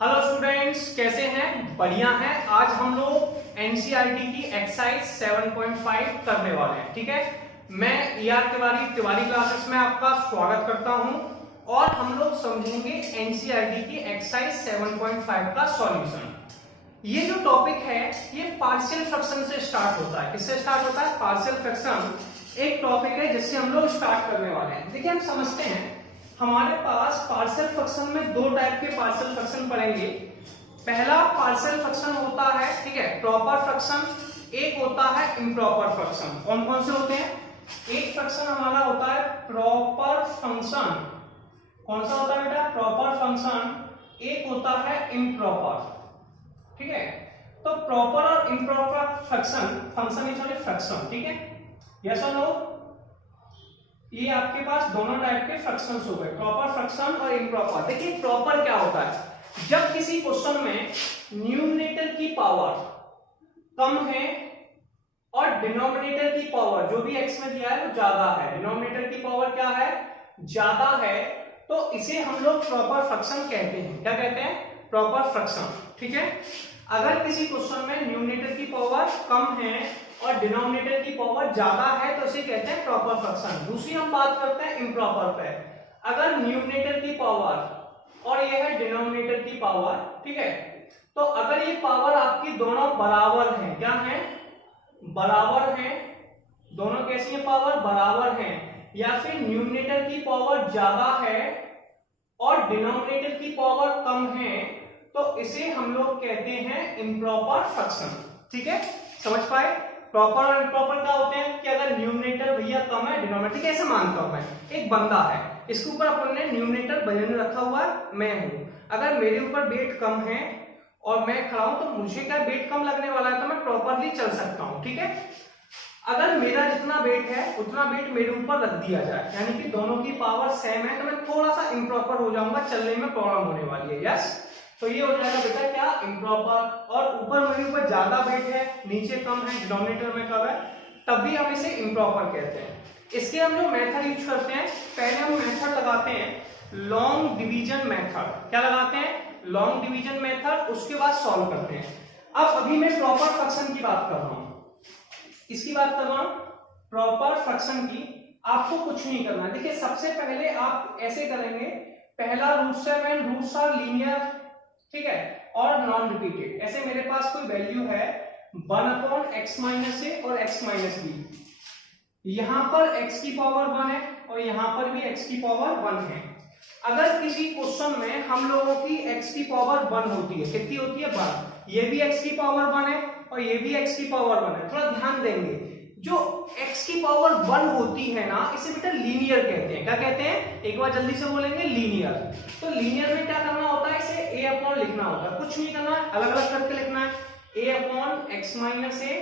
Hello students, कैसे हैं? बढ़िया हैं। आज हम लोग एनसीईआरटी की एक्सरसाइज 7.5 करने वाले हैं। ठीक है, मैं ईआर तिवारी क्लासेस में आपका स्वागत करता हूं और हम लोग समझेंगे एनसीईआरटी की एक्सरसाइज 7.5 का सॉल्यूशन। ये जो टॉपिक है ये पार्शियल फ्रैक्शन से स्टार्ट होता है। किससे स्टार्ट होता है? पार्शियल फ्रैक्शन एक टॉपिक है जिससे हम लोग स्टार्ट करने वाले हैं। देखिए, हम समझते हैं हमारे पास पार्शियल फ्रैक्शन में दो टाइप के पार्शियल फ्रैक्शन पढ़ेंगे। पहला पार्शियल फ्रैक्शन होता है, ठीक है, प्रॉपर फ्रैक्शन। एक होता है इम्प्रॉपर फ्रैक्शन। कौन कौन से होते हैं? एक फ्रैक्शन हमारा होता है प्रॉपर फंक्शन। कौन सा होता है बेटा? Proper function. एक होता है इम्प्रॉपर। ठीक है, तो प्रॉपर और इम्प्रॉपर फ्रैक्शन, ठीक है, यस और नो? ये आपके पास दोनों टाइप के फ्रैक्शंस हो गए, प्रॉपर फ्रैक्शन और इम्प्रॉपर। देखिए, प्रॉपर क्या होता है? जब किसी क्वेश्चन में न्यूमरेटर की पावर कम है और डिनोमिनेटर की पावर जो भी एक्स में दिया है वो ज्यादा है, डिनोमिनेटर की पावर क्या है? ज्यादा है, तो इसे हम लोग प्रॉपर फ्रैक्शन कहते हैं। क्या कहते हैं? Proper fraction. ठीक है, अगर किसी क्वेश्चन में न्यूमरेटर की पावर कम है और डिनोमिनेटर की पावर ज्यादा है तो इसे कहते हैं प्रॉपर फ्रैक्शन। दूसरी हम बात करते हैं इम्प्रॉपर पे। अगर न्यूमरेटर की पावर और यह है डिनोमिनेटर की पावर, ठीक है, तो अगर ये पावर आपकी दोनों बराबर है, क्या है? बराबर है, दोनों कैसी है? पावर बराबर है, या फिर न्यूमरेटर की पावर ज्यादा है और डिनोमिनेटर की पावर कम है, तो इसे हम लोग कहते हैं इम्प्रॉपर फ्रैक्शन। ठीक है, समझ पाए? प्रॉपर और इम्प्रॉपर क्या होते हैं कि अगर न्यूमरेटर भैया कम है, डिनोमिनेटर कैसे मानता हूं मैं? एक बंदा है, इसके ऊपर अपन ने न्यूमरेटर वजन रखा हुआ है, मैं हूं। अगर मेरे ऊपर वेट कम है और मैं खड़ा हूं तो मुझे क्या वेट कम लगने वाला है, तो मैं प्रॉपरली चल सकता हूं। ठीक है, अगर मेरा जितना वेट है उतना वेट मेरे ऊपर रख दिया जाए, यानी कि दोनों की पावर सेम है, तो मैं थोड़ा सा इम्प्रॉपर हो जाऊंगा, चलने में प्रॉब्लम होने वाली है। यस, तो ये हो जाएगा बेटा क्या? इम्प्रॉपर। और ऊपर मेरे ऊपर ज्यादा वेट है, नीचे कम है, डिनोमिनेटर में कम है, तब भी हम इसे इम्प्रॉपर कहते हैं। इसके हम जो मेथड यूज करते हैं, पहले हम मेथड लगाते हैं लॉन्ग डिवीजन मेथड। क्या लगाते हैं? Long division method. उसके बाद सॉल्व करते हैं। अब अभी मैं प्रॉपर फ्रैक्शन की बात कर रहा हूं, इसकी बात कर रहा हूं, प्रॉपर फ्रैक्शन की। आपको कुछ नहीं करना। देखिए, सबसे पहले आप ऐसे करेंगे, पहला रूट्स है व्हेन रूट्स आर लीनियर, ठीक है, और नॉन रिपीटेड। ऐसे मेरे पास कोई वैल्यू है 1/x-a और x-b, यहां पर x की पावर 1 है और यहां पर भी x की पावर 1 है। अगर किसी क्वेश्चन में हम लोगों की x की पावर 1 होती है, कितनी होती है? 1। ये भी x की पावर 1 है और ये भी x की पावर 1 है। थोड़ा ध्यान देंगे, जो x की पावर 1 होती है ना, इसे बेटा लीनियर कहते हैं। क्या कहते हैं? एक बार जल्दी से बोलेंगे, लीनियर। तो लीनियर में क्या करना होता है? इसे a अपॉन लिखना होता है, कुछ नहीं करना है, अलग अलग करके लिखना है। a अपॉन x-a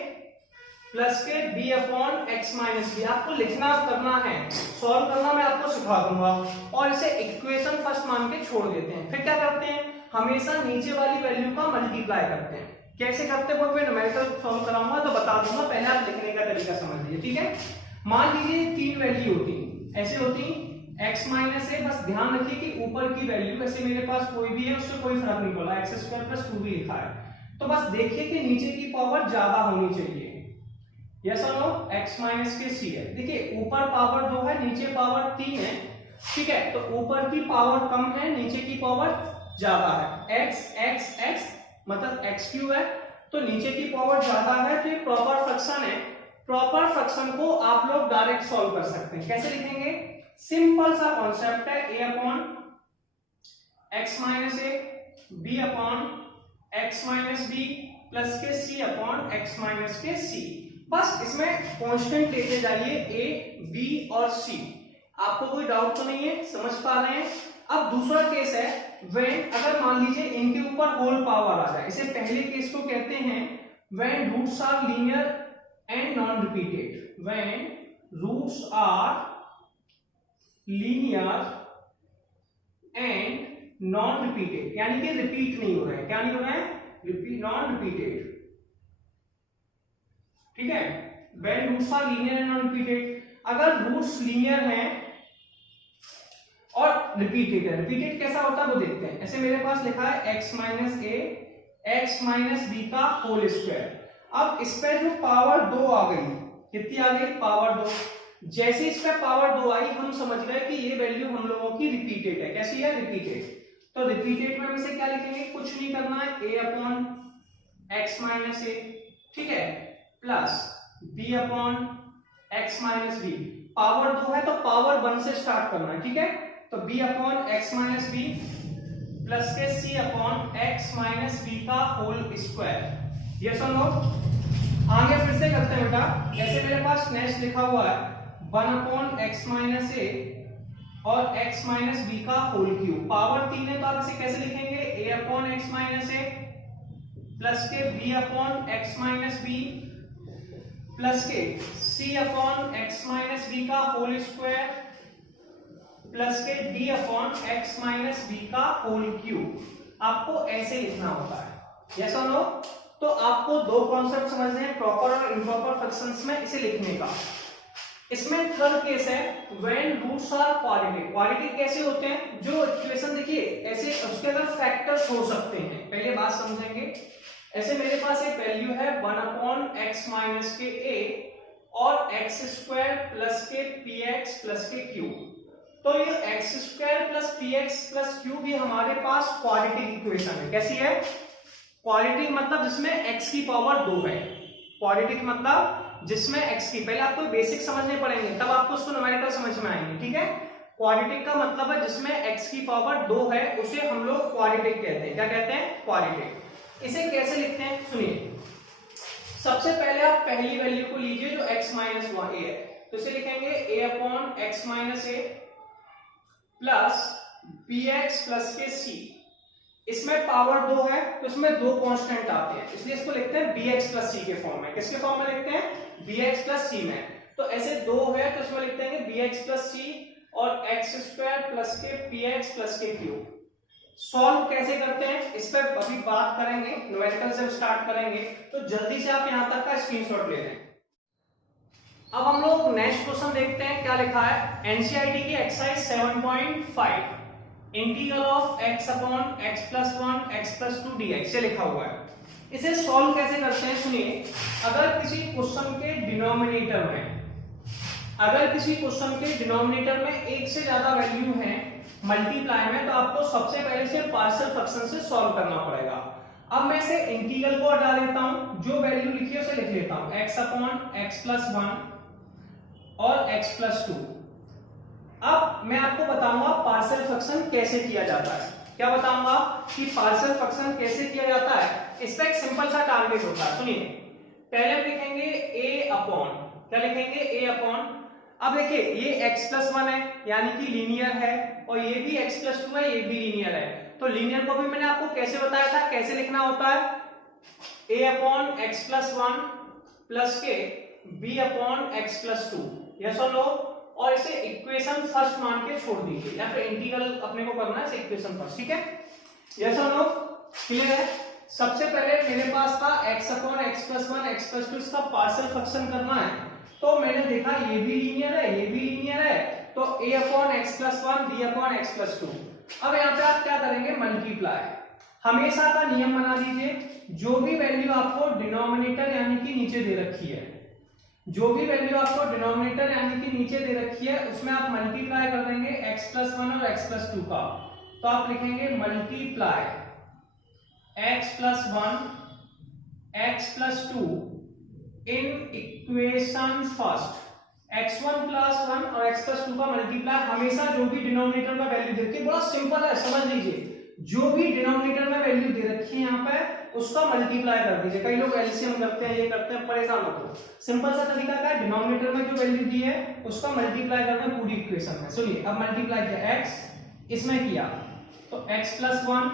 प्लस के b अपॉन x-b आपको लिखना करना है, सॉल्व करना मैं आपको सिखा दूंगा। और इसे इक्वेशन फर्स्ट मान के छोड़ देते हैं। फिर क्या करते हैं? हमेशा नीचे वाली वैल्यू का मल्टीप्लाई करते हैं। कैसे करते हैं वो मैं न्यूमेरिकल सॉल्व कराऊंगा तो बता दूंगा, पहले आप लिखने का तरीका समझ लीजिए। ठीक है, मान लीजिए तीन वैल्यू होती, ऐसे होती x-a, बस ध्यान रखिए कि ऊपर की वैल्यू, ऐसे मेरे पास कोई भी है उससे कोई फर्क नहीं पड़ा, x² + 2b लिखा है, तो बस देखिए कि नीचे की पावर ज्यादा होनी चाहिए। यस और नो? x-c है। देखिए, ऊपर पावर 2 है, नीचे पावर 3 है, ठीक है, तो ऊपर की पावर कम है, नीचे की पावर ज्यादा है। x मतलब x³ है, तो नीचे की पावर ज्यादा है, तो ये प्रॉपर फ्रैक्शन है। प्रॉपर फ्रैक्शन को आप लोग डायरेक्ट सॉल्व कर सकते हैं। कैसे लिखेंगे? सिंपल सा कॉन्सेप्ट है, a upon x-a, b upon x-b plus के c अपॉन x-c। बस इसमें कांस्टेंट लेते जाइए, a, b और c। आपको कोई डाउट तो नहीं है? समझ पा रहे हैं? अब दूसरा केस है व्हेन, अगर मान लीजिए इनके ऊपर होल पावर आ जाए, इसे पहले केस को कहते हैं when roots are linear and non repeated. When roots are linear and non repeated, यानी कि रिपीट नहीं हो रहे हैं। क्या नहीं हो रहे हैं? Repeat, non repeated. ठीक है, when roots are linear and non repeated. अगर रूट्स लीनियर हैं और रिपीटेड है। रिपीटेड कैसा होता है वो देखते हैं। ऐसे मेरे पास लिखा है x माइनस ए एक्स माइनस बी का होल स्क्वायर। अब इस पे जो पावर 2 आ गई, कितनी आ गई? पावर 2। जैसे इस पे पावर 2 आई हम समझ गए कि ये वैल्यू हम लोगों की रिपीटेड है। कैसी है? रिपीटेड। तो रिपीटेड में हम इसे क्या लिखेंगे? कुछ नहीं करना है, a upon x minus a, ठीक है, plus b upon x minus b. Power 2 है तो पावर 1 से स्टार्ट करना है, ठीक है। तो b upon x minus b plus के c upon x minus b का होल स्क्वायर। ये सुन लो, आगे फिर से करते हैं बेटा। जैसे मेरे पास नेक्स्ट लिखा हुआ है 1 अपॉन एक्स माइनस ए और x माइनस बी का होल क्यूब। पावर 3 है तो आप इसे कैसे लिखेंगे? a upon x minus a plus के b upon x minus b plus के c upon x minus b का होल स्क्वायर प्लस के d upon x minus b का होल क्यूब। आपको ऐसे लिखना होता है। यस और नो? तो आपको दो कॉन्सेप्ट समझने हैं, प्रॉपर और इम्प्रॉपर फ्रैक्शंस में इसे लिखने का। इसमें थर्ड केस है when roots are quadratic. Quadratic कैसे होते हैं? जो इक्वेशन देखिए ऐसे उसके अंदर फैक्टर्स हो सकते हैं। पहले बात समझेंगे। ऐसे मेरे पास एक वैल्यू है 1 अपॉन एक्स माइनस के ए और एक्स स्क्वायर प्लस के पी एक्स प्लस के क्यू। तो ये x square plus P x plus Q भी हमारे पास क्वाड्रेटिक इक्वेशन है। कैसी है? क्वाड्रेटिक मतलब जिसमें x की पावर 2 है। क्वाड्रेटिक मतलब जिसमें x की, पहले आपको बेसिक समझने पड़ेंगे तब आपको उसको न्यूमेरिकल समझ में आएंगे, ठीक है। क्वाड्रेटिक का मतलब है जिसमें x की पावर 2 है, उसे हम लोग क्वाड्रेटिक कहते हैं। क्या कहते हैं? क्वाड्रेटिक। इसे कैसे लिखते हैं सुनिए। सबसे पहले आप पहली वैल्यू को लीजिए जो x माइनस ए है, तो इसे लिखेंगे a upon x minus a plus b x plus k c. इसमें पावर 2 है तो इसमें दो कांस्टेंट आते हैं, इसलिए इसको लिखते हैं bx प्लस c के फॉर्म में। किसके फॉर्म में लिखते हैं? bx प्लस c में। तो ऐसे 2 है तो इसमें लिखते हैं bx प्लस c और एक्स स्क्वायर प्लस के px प्लस के क्यूब। सॉल्व कैसे करते हैं इस पर अभी बात करेंगे, न्यूमेरिकल से स्टार्ट करेंगे। तो जल्दी से आप यहां तक का स्क्रीनशॉट ले लें। अब हम लोग नेक्स्ट क्वेश्चन देखते हैं क्या लिखा है। एनसीईआरटी की exercise 7.5 integral of x upon x plus 1 x plus 2 dx से लिखा हुआ है। इसे सॉल्व कैसे करते हैं सुनिए। अगर किसी क्वेश्चन के डिनोमिनेटर में एक से ज्यादा वैल्यू है मल्टीप्लाई में, तो आपको सबसे पहले से पार्शियल फ्रैक्शन से सॉल्व करना पड़ेगा। अब मैं इसे इंटीग्रल को हटा देता हूं, जो वैल्यू लिखी है उसे लिख लेता हूं x अपॉन एक्स प्लस 1 और x प्लस 2। अब मैं आपको बताऊंगा पार्शियल फ्रैक्शन कैसे किया जाता है। क्या बताऊंगा कि पार्शियल फ्रैक्शन कैसे किया जाता है। इस पे एक सिंपल सा टारगेट होता है, सुनिए। पहले हम लिखेंगे a अपॉन, क्या लिखेंगे? a upon. अब देखिए ये x प्लस 1 है यानी कि लीनियर है, और ये भी x प्लस 2 है, ये भी लीनियर है। तो लीनियर को भी मैंने आपको कैसे बताया था, कैसे लिखना होता है? a upon x plus 1 plus के b upon x plus 2। Yes और नो? और इसे इक्वेशन फर्स्ट मान के छोड़ दीजिए, या फिर इंटीग्रल अपने को करना है इक्वेशन फर्स्ट, ठीक है। यस और नो? क्लियर है? सबसे पहले मेरे पास था x upon x plus 1 x plus 2, इसका पार्शियल फ्रैक्शन करना है। तो मैंने देखा ये भी लीनियर है, ये भी लीनियर है, तो a upon x plus 1 b upon x plus 2। अब यहाँ पे आप क्या करेंगे? मल्टीप्लाई। हमेशा का नियम बना दीजिए, जो भी वैल्यू आपको डिनोमिनेटर यानी कि नीचे दे रखी है, जो भी वैल्यू आपको डिनोमिनेटर यानी कि नीचे दे रखी है, उसमें आप मल्टीप्लाई कर देंगे x प्लस 1 और x प्लस 2 का। तो आप लिखेंगे multiply x plus 1 x plus 2 in equation first. x1 plus 1 और x प्लस 2 का मल्टीप्लाई हमेशा जो भी डिनोमिनेटर में वैल्यू देती है, बड़ा सिंपल है, समझ लीजिए। जो भी डिनोमिनेटर में वैल्यू दे रखी है यहाँ पे, उसका मल्टीप्लाई कर दीजिए। कई लोग एलसीएम करते हैं, ये करते हैं, परेशान होते हैं। सिंपल सा तरीका क्या है? डिनोमिनेटर में जो वैल्यू दी है उसका मल्टीप्लाई करना है पूरी इक्वेशन में। सुनिए, अब मल्टीप्लाई किया x, इसमें किया तो x प्लस 1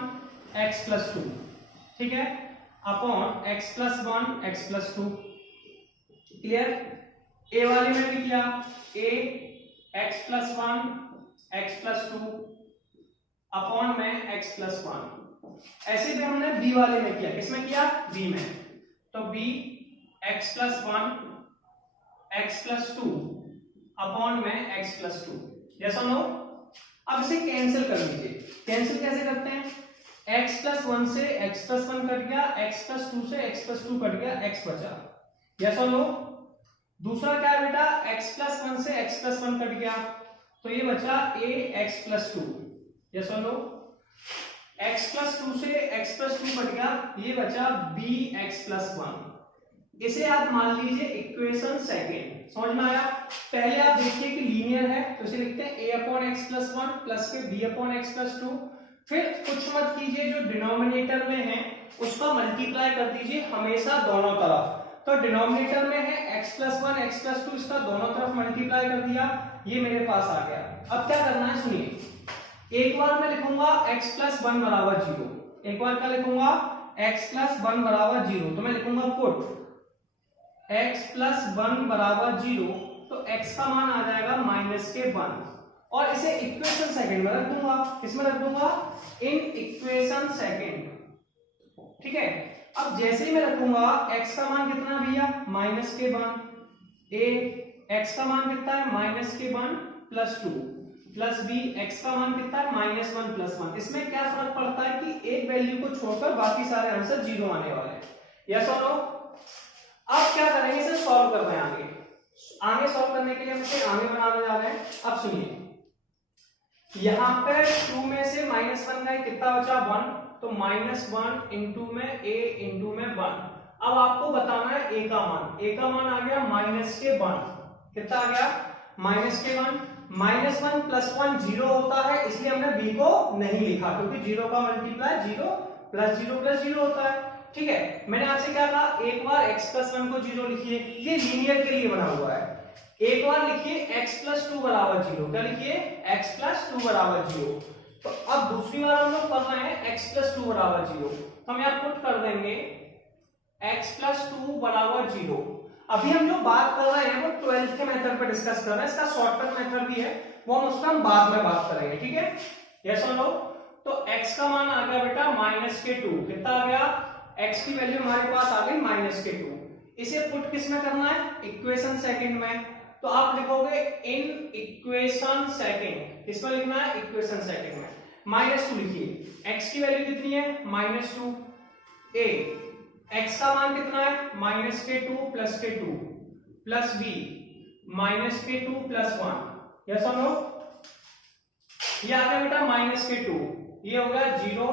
x प्लस 2, ठीक है, upon x plus 1 x plus 2। Clear? a वाले में भी किया a x plus 1 x plus 2 upon में x प्लस 1। ऐसे भी हमने b वाले में किया। किसमें किया? b में। तो b x plus 1 x plus 2 upon में x प्लस 2। यस और नो? अब इसे कैंसिल कर लीजिए। कैंसिल कैसे करते हैं? x प्लस 1 से x प्लस 1 कट गया, x प्लस 2 से x प्लस 2 कट गया, x बचा। यस और नो? दूसरा क्या है बेटा? x प्लस 1 से x प्लस 1 कट गया, तो ये बचा a x प्लस 2। यस और नो? x प्लस 2 से x प्लस 2 कट गया, ये बचा b x प्लस 1। इसे आप मान लीजिए इक्वेशन सेकेंड। समझ में आया? पहले आप देखिए कि लीनियर है, तो इसे लिखते हैं a upon x plus 1 plus के b अपॉन एक्स प्लस 2। फिर कुछ मत कीजिए, जो डिनोमिनेटर में है उसका मल्टीप्लाई कर दीजिए हमेशा दोनों तरफ। तो डिनोमिनेटर में है x प्लस 1 x प्लस 2, इसका दोनों तरफ मल्टीप्लाई कर दिया, ये मेरे पास आ गया। अब क्या करना है सुनिए, एक बार मैं लिखूंगा x प्लस 1 बराबर 0, एक बार क्या लिखूंगा? x प्लस 1 बराबर 0, तो मैं लिखूंगा पुट x प्लस 1 बराबर 0, तो x का मान आ जाएगा माइनस के 1, और इसे इक्वेशन सेकंड में रख दूंगा। किसमें रख दूंगा? In equation second. ठीक है, अब जैसे ही मैं रखूंगा x का मान कितना भैया? माइनस के 1, x का मान कितना है? माइनस के 1 प्लस 2 प्लस b, x का मान कितना है? Minus 1 plus 1। इसमें क्या फर्क पड़ता है कि एक वैल्यू को छोड़कर बाकी सारे आंसर 0 आने वाले हैं। यस और नो? अब क्या करेंगे, इसे सॉल्व कर रहे हैं आगे। आगे सॉल्व करने के लिए हम इसे आगे बनाने जा रहे हैं। अब सुनिए, यहां पर 2 में से माइनस 1 गए, कितना बचा? 1, तो माइनस 1 इंटू में a इंटू में 1। अब आपको बताना है a का मान। a का मान आ गया माइनस के 1। कितना आ गया? माइनस के 1। माइनस 1 प्लस 1 0 होता है, इसलिए हमने b को नहीं लिखा, क्योंकि 0 का मल्टीप्लाई 0 प्लस 0 होता है। ठीक है, मैंने आपसे क्या कहा? एक बार x प्लस 1 को 0 लिखिए, ये लीनियर के लिए बना हुआ है। एक बार लिखिए x प्लस 2 बराबर 0, क्या लिखिए? x प्लस 2 बराबर 0। तो अब दूसरी बार हम लोग कर रहे हैं x प्लस 2 बराबर 0, तो हम यहाँ पुट कर देंगे x प्लस 2 बराबर 0। अभी हम जो बात कर रहे हैं वो 12th के मेथड पर डिस्कस कर रहे हैं, इसका शॉर्टकट मेथड भी है, वो हम उसका बाद में बात करेंगे। ठीक है, यस और नो? तो x का मान आ गया बेटा माइनस के 2। कितना आ गया? x की वैल्यू हमारे पास आ गई माइनस के 2। इसे पुट किस में करना है? इक्वेशन सेकंड में। तो आप लिखोगे इन इक्वेशन सेकंड। किसमें लिखना है? इक्वेशन सेकंड में। माइनस 2 लिखिए, x की वैल्यू कितनी है? माइनस 2। a, x का मान कितना है? माइनस के 2 प्लस के 2 प्लस b माइनस के 2 प्लस 1। यस और नो? ये आ गया बेटा माइनस के 2, ये हो गया 0,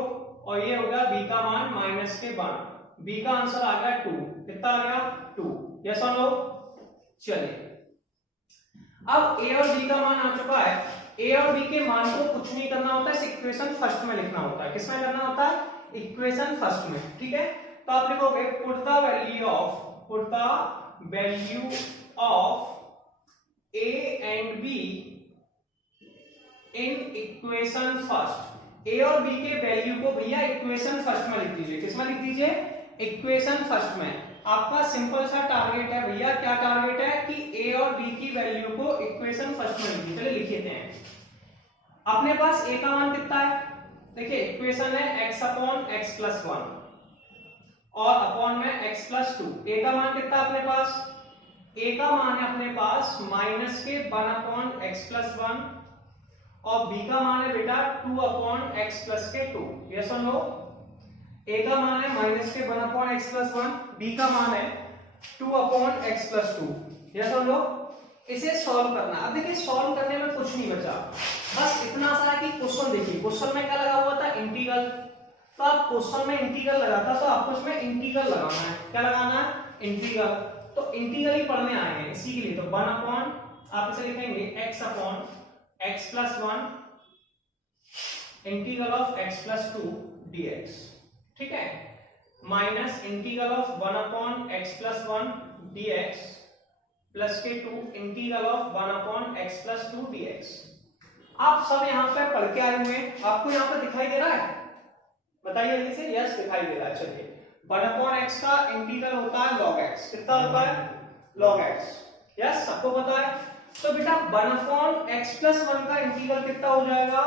और ये हो गया b का मान माइनस के 1। b का आंसर आ गया 2। कितना आ गया? 2। यस और नो? चलिए, अब a और b का मान आ चुका है। a और b के मान को कुछ नहीं करना होता है, इस इक्वेशन फर्स्ट में लिखना होता है। किसमें करना होता है? इक्वेशन फर्स्ट में। ठीक है, तो आप लिखोगे put the value of a and b in equation first. a और b के वैल्यू को भैया इक्वेशन फर्स्ट में लिख दीजिए। किसमें लिख दीजिए? इक्वेशन फर्स्ट में। आपका सिंपल सा टारगेट है भैया, क्या टारगेट है? कि a और b की वैल्यू को इक्वेशन फर्स्ट में लिखिए। चलिए लिख लेते हैं। अपने पास a का मान कितना है? देखिए इक्वेशन है x अपॉन एक्स प्लस 1 और अपॉन में x प्लस 2। a का मान कितना अपने पास? a का मान है अपने पास माइनस के 1 अपॉन एक्स प्लस 1, और b का मान है बेटा 2 अपॉन एक्स प्लस के 2। यस और नो? a का मान है माइनस के 1 अपॉन एक्स प्लस 1, b का मान है 2 अपॉन एक्स प्लस 2। यस और नो? इसे सॉल्व करना। अब देखिए सॉल्व करने में कुछ नहीं बचा, बस इतना सा कि क्वेश्चन देखिए, क्वेश्चन में क्या लगा हुआ था? इंटीग्रल। तो आप क्वेश्चन में इंटीग्रल लगा था, तो आपको इसमें इंटीग्रल लगाना है। क्या लगाना है? इंटीग्रल। तो इंटीग्रल ही पढ़ने आए हैं इसी के लिए। तो 1 अपॉन, आप इसे लिखेंगे x upon x plus 1 integral of x plus 2 dx। ठीक है, minus integral of 1 upon x plus 1 dx plus के 2 integral of 1 upon x plus 2 dx। आप सब यहाँ पे पढ़ के आए हुए हैं, आपको यहाँ पे दिखाई दे रहा है? बताइए जल्दी से। यस दिखाई दे रहा है। चलिए 1 अपॉन एक्स का इंटीग्रल होता है log x। कितना होता है? log x। यस सबको पता है। तो बेटा 1 अपॉन एक्स प्लस 1 का इंटीग्रल कितना हो जाएगा?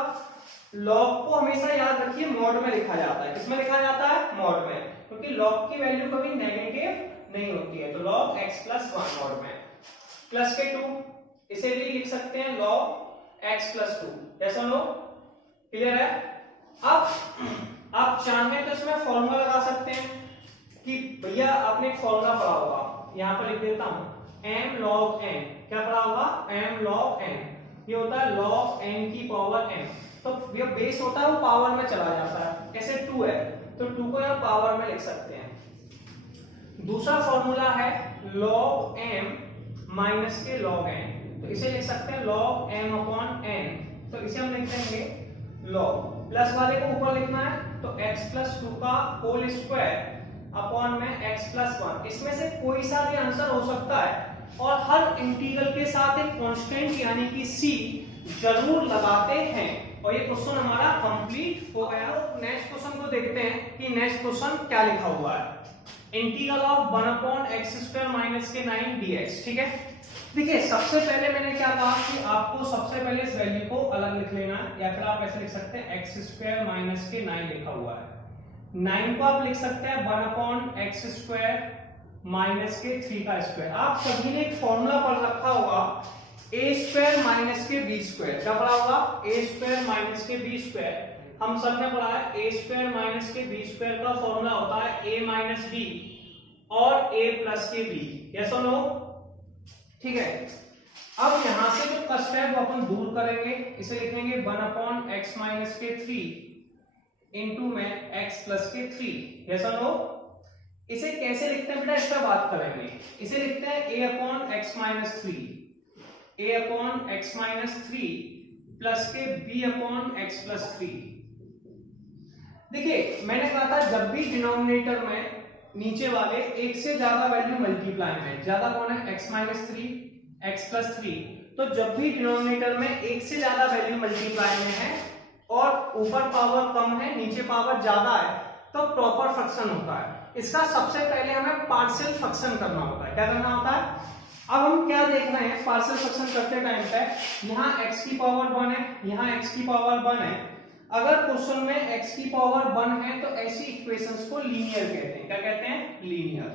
log को हमेशा याद रखिए मॉड में लिखा जाता है। किसमें लिखा जाता है? मॉड में, क्योंकि log की वैल्यू कभी नेगेटिव नहीं होती है। तो log x प्लस 1 मॉड में प्लस के 2, इसे भी लिख सकते हैं log x प्लस 2। ऐसा नो क्लियर है। अब आप चाहें तो इसमें फॉर्मूला लगा सकते हैं कि भैया आपने एक फॉर्मूला पढ़ा होगा, यहां पर लिख देता हूं m log n। क्या पढ़ा होगा? m log n। ये होता है log n की पावर m। तो ये बेस होता है वो पावर में चला जाता है। ऐसे 2 है तो 2 को आप पावर में लिख सकते हैं। दूसरा फॉर्मूला है log m माइनस के log n, तो इसे लिख सकते हैं log m अपॉन n। तो इसे हम लिख देंगे log, प्लस वाले को ऊपर लिखना है तो x प्लस 2 का होल स्क्वायर अपॉन में x प्लस 1। इसमें से कोई सा भी आंसर हो सकता है और हर इंटीग्रल के साथ एक कांस्टेंट यानी कि c जरूर लगाते हैं। और ये क्वेश्चन हमारा कंप्लीट हो गया। नेक्स्ट क्वेश्चन को देखते हैं कि नेक्स्ट क्वेश्चन क्या लिखा हुआ है। Integral of 1 upon x square minus के 9 dx। ठीक है, देखिए सबसे पहले मैंने क्या कहा कि आपको सबसे पहले इस वैल्यू को अलग लिख लेना है, या फिर आप ऐसे लिख सकते हैं एक्स स्क्वायर माइनस के 9 लिखा हुआ है। 9 को आप लिख सकते हैं 1 अपॉन एक्स स्क्वायर माइनस के 3 का स्क्वायर। आप सभी ने एक फॉर्मूला पढ़ रखा होगा ए स्क्वायर माइनस के बी स्क्वायर। क्या पढ़ा होगा? ए स्क्वायर माइनस के बी स्क्वायर। हम सब ने पढ़ा है ए स्क्वायर माइनस के बी स्क्वायर का फॉर्मूला होता है ए माइनस बी और ए प्लस के बी। यस और नो? ठीक है, अब यहां से जो कष्ट है वो अपन दूर करेंगे। इसे लिखेंगे 1 अपॉन एक्स माइनस के 3 इंटू में एक्स प्लस के 3। यस और नो? इसे कैसे लिखते हैं बेटा, इस पर बात करेंगे। इसे लिखते हैं ए अपॉन एक्स माइनस 3, ए अपॉन एक्स माइनस 3 प्लस के बी अपॉन एक्स प्लस 3। देखिए मैंने कहा था जब भी डिनोमिनेटर में नीचे वाले एक से ज्यादा वैल्यू मल्टीप्लाई में, ज्यादा कौन है? x minus 3 x plus 3। तो जब भी डिनोमिनेटर में एक से ज्यादा वैल्यू मल्टीप्लाई में है और ऊपर पावर कम है नीचे पावर ज्यादा है तो प्रॉपर फ्रैक्शन होता है। इसका सबसे पहले हमें पार्शियल फ्रैक्शन करना होता है। क्या करना होता है? अब हम क्या देख रहे हैं पार्शियल फ्रैक्शन करते टाइम पे, यहाँ x की पावर 1 है, यहाँ x की पावर 1 है। अगर क्वेश्चन में x की पावर 1 है तो ऐसी इक्वेशंस को लीनियर कहते हैं। क्या कहते हैं? लीनियर।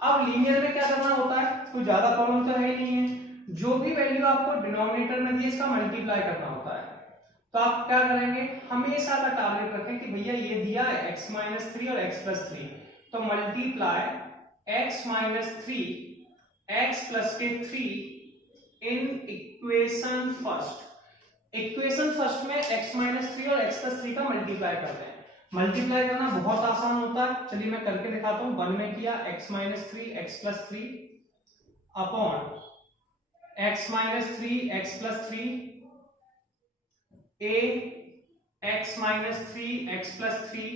अब लीनियर में क्या करना होता है? कोई ज्यादा प्रॉब्लम तो है ही नहीं है। जो भी वैल्यू आपको डिनोमिनेटर में दी इसका मल्टीप्लाई करना होता है। तो आप क्या करेंगे? हमेशा का टारगेट रखें कि भैया ये दिया है x माइनस 3 और x प्लस 3, तो multiply x minus 3 x plus के 3 in equation first. Equation first में x माइनस 3 और x प्लस 3 का मल्टीप्लाई करते हैं। मल्टीप्लाई करना बहुत आसान होता है, चलिए मैं करके दिखाता हूं। 1 में किया x minus 3 x plus 3 upon x minus 3 x plus 3 a x minus 3 x plus 3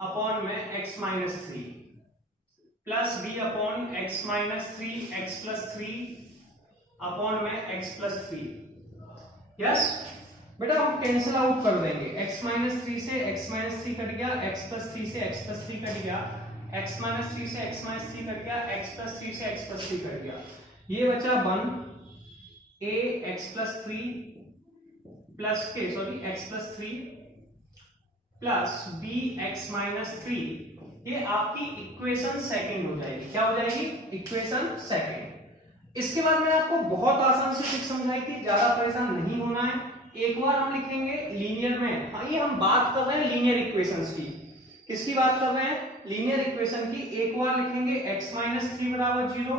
upon में x minus 3 plus b upon x minus 3 x plus 3 upon में x प्लस 3। यस बेटा हम कैंसिल आउट कर देंगे। x माइनस 3 से x minus 3 cut गया, x plus 3 से x plus 3 cut गया, x माइनस 3 से x माइनस 3 कट गया, x प्लस 3 से x प्लस 3 कट गया। ये बचा 1 a x प्लस 3 प्लस के x plus 3 plus b x minus 3। ये आपकी इक्वेशन सेकंड हो जाएगी। क्या हो जाएगी? Equation second. इसके बाद मैंने आपको बहुत आसान से ट्रिक समझाई थी, ज्यादा परेशान नहीं होना है। एक बार हम लिखेंगे लीनियर में। हाँ, ये हम बात कर रहे हैं लीनियर इक्वेशंस की। किसकी बात कर रहे हैं? लीनियर इक्वेशन की। एक बार लिखेंगे x माइनस 3 बराबर 0,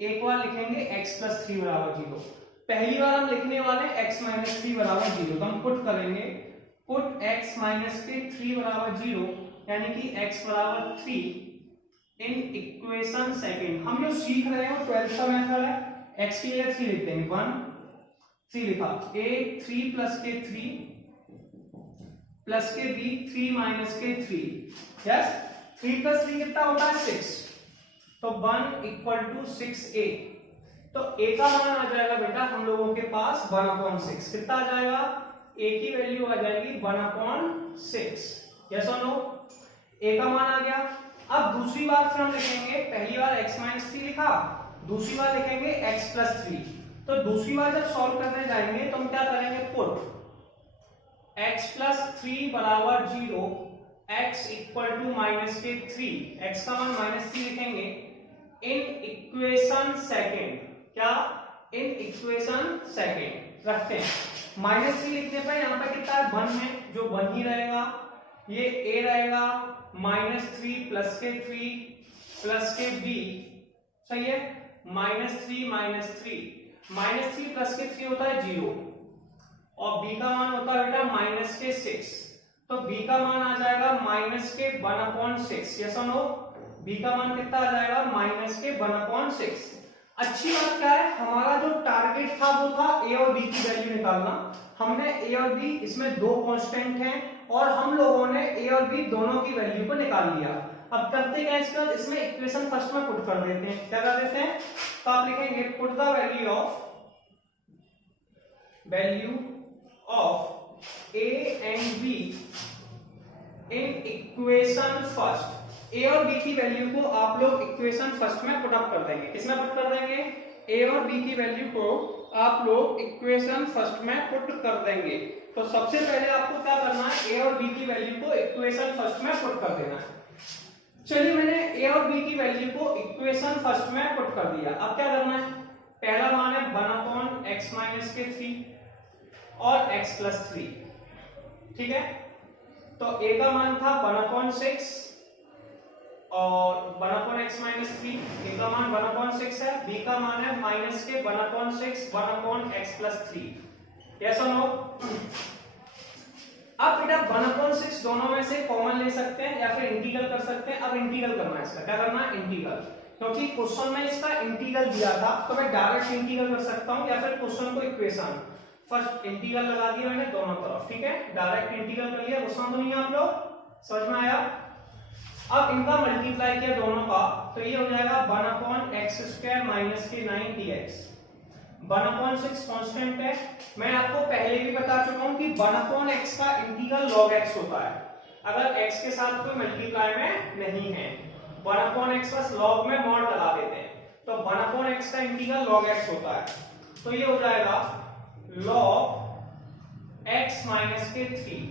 एक बार लिखेंगे x प्लस 3 बराबर 0। पहली बार हम लिखने वाले x माइनस 3 बराबर 0, तो हम पुट करेंगे, पुट x माइनस के 3 बराबर 0 यानी कि x बराबर 3 इन इक्वेशन सेकंड। हम जो सीख रहे हैं वो 12th का मेथड है। x की जगह 3 लिख देंगे, 1 3 लिखा, a 3 प्लस के 3 प्लस के b 3 माइनस के 3। यस, 3 प्लस 3 कितना होता है? 6। तो 1 इक्वल टू 6a। तो a का मान आ जाएगा बेटा हम लोगों के पास 1/6। कितना आ जाएगा? a की वैल्यू आ जाएगी 1/6। यस और नो? a का मान आ गया। अब दूसरी बार फिर हम लिखेंगे, पहली बार x माइनस 3 लिखा, दूसरी बार लिखेंगे x प्लस 3। तो दूसरी बार जब सॉल्व करने जाएंगे तो हम क्या करेंगे? पुट x प्लस 3 बराबर 0, x इक्वल टू माइनस के 3, x का मान माइनस 3 लिखेंगे इन इक्वेशन सेकेंड। क्या? In equation second. रखते हैं। -3 लिखने पर यहाँ पे कितना 1 है, जो 1 ही रहेगा। ये a रहेगा -3 प्लस के 3 प्लस के b, सही है। -3 -3 प्लस के 3 होता है 0 और b का मान होता है बेटा -6, तो b का मान आ जाएगा -1/6। यस और नो, b का मान कितना आ जाएगा -1/6। अच्छी बात क्या है, हमारा जो टारगेट था वो था a और b की वैल्यू निकालना। हमने a और b, इसमें दो कांस्टेंट हैं और हम लोगों ने a और b दोनों की वैल्यू को निकाल लिया। अब करते क्या, इसके बाद इसमें इक्वेशन फर्स्ट में पुट कर देते हैं। क्या कर देते हैं, तो आप लिखेंगे put the value of a and b in equation first. a और b की वैल्यू को आप लोग इक्वेशन फर्स्ट में पुट अप कर देंगे। किसमें पुट कर देंगे, a और b की वैल्यू को आप लोग इक्वेशन फर्स्ट में पुट कर देंगे। तो सबसे पहले आपको क्या करना है, a और b की वैल्यू को इक्वेशन फर्स्ट में पुट कर देना है। चलिए मैंने a और b की वैल्यू को इक्वेशन फर्स्ट में पुट कर दिया। अब क्या करना है, पहला मान है 1/(x-3) और x+3, ठीक है। तो a का मान था 1/6 और 1/(x-3), a का मान 1/6 है, b का मान है -(1/6) 1/(x+3). यस और नो। अब बेटा 1/6 दोनों में से कॉमन ले सकते हैं या फिर इंटीग्रल कर सकते हैं। अब इंटीग्रल करना है इसका, क्या करना है, इंटीग्रल, क्योंकि क्वेश्चन में इसका इंटीग्रल दिया था तो मैं डायरेक्ट इंटीग्रल कर सकता हूं या फिर क्वेश्चन को इक्वेशन फर्स्ट इंटीग्रल लगा दिया मैंने दोनों तरफ, ठीक है। डायरेक्ट इंटीग्रल कर लिया, क्वेश्चन तो नहीं है, आप लोग समझ में आया। अब इनका मल्टीप्लाई किया दोनों का, तो ये हो जाएगा 1/(x² - 9 dx। 1/6 कांस्टेंट है, मैं आपको पहले भी बता चुका हूं कि 1/x का इंटीग्रल log x होता है अगर x के साथ कोई मल्टीप्लाई में नहीं है। 1/x बस log में मॉड लगा देते हैं, तो 1/x का इंटीग्रल log x होता है। तो ये हो जाएगा log x - 3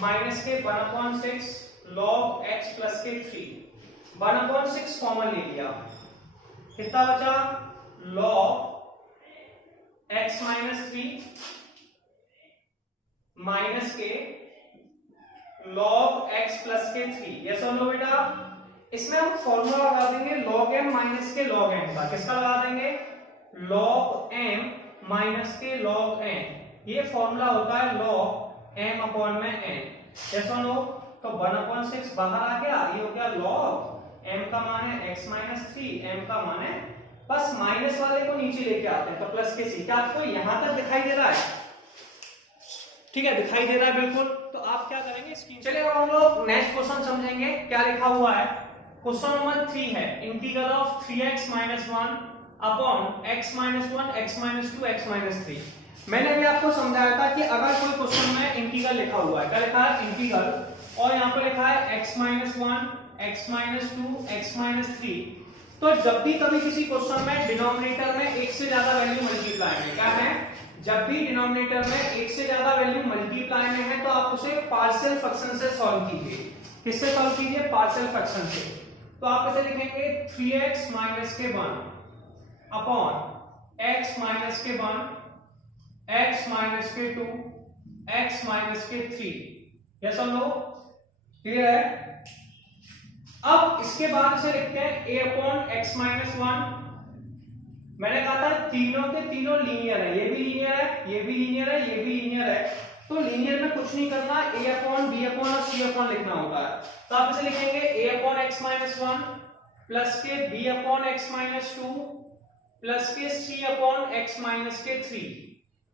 माइनस के 1/6 log x प्लस के 3। 1/6 कॉमन ले लिया, कितना बचा, log x - 3 माइनस के log x प्लस के 3। यस और नो बेटा, इसमें हम फॉर्मूला लगा देंगे log m माइनस के log n का। किसका लगा देंगे, log m माइनस के log n। ये फॉर्मूला होता है log m/n। यस और नो, तो 1/6 बाहर आ गया, ये हो गया log m का मान है x - 3, m का मान है, बस माइनस वाले को नीचे लेके आते हैं तो प्लस के c। क्या आपको यहां तक दिखाई दे रहा है, ठीक है, दिखाई दे रहा है बिल्कुल। तो आप क्या करेंगे, चलिए अब हम लोग नेक्स्ट क्वेश्चन समझेंगे। क्या लिखा हुआ है, क्वेश्चन नंबर 3 है, integral of 3x - 1 upon x - 1 x - 2 x - 3। मैंने अभी आपको समझाया था कि अगर कोई क्वेश्चन में इंटीग्रल लिखा हुआ है, क्या लिखा है, इंटीग्रल, और यहाँ पे लिखा है x - 1 x - 2 x - 3, तो जब भी कभी किसी क्वेश्चन में डिनोमिनेटर में एक से ज्यादा वैल्यू मल्टीप्लाई में, क्या है, जब भी डिनोमिनेटर में एक से ज्यादा वैल्यू मल्टीप्लाई में है तो आप उसे पार्शियल फ्रैक्शन से सॉल्व कीजिए। किससे सॉल्व कीजिए, पार्शियल फ्रैक्शन से। तो आप इसे लिखेंगे 3x - 1 upon x - 1 x - 2 x - 3। Yes और नो, क्लियर है। अब इसके बाद इसे लिखते हैं a अपॉन x - 1। मैंने कहा था तीनों के तीनों लीनियर है, ये भी लीनियर है, ये भी लीनियर है, ये भी लीनियर है, तो लीनियर में कुछ नहीं करना, a अपॉन b अपॉन और c अपॉन लिखना होता है। तो आप इसे लिखेंगे a अपॉन x - 1 प्लस के b अपॉन x - 2 प्लस के c अपॉन x - 3।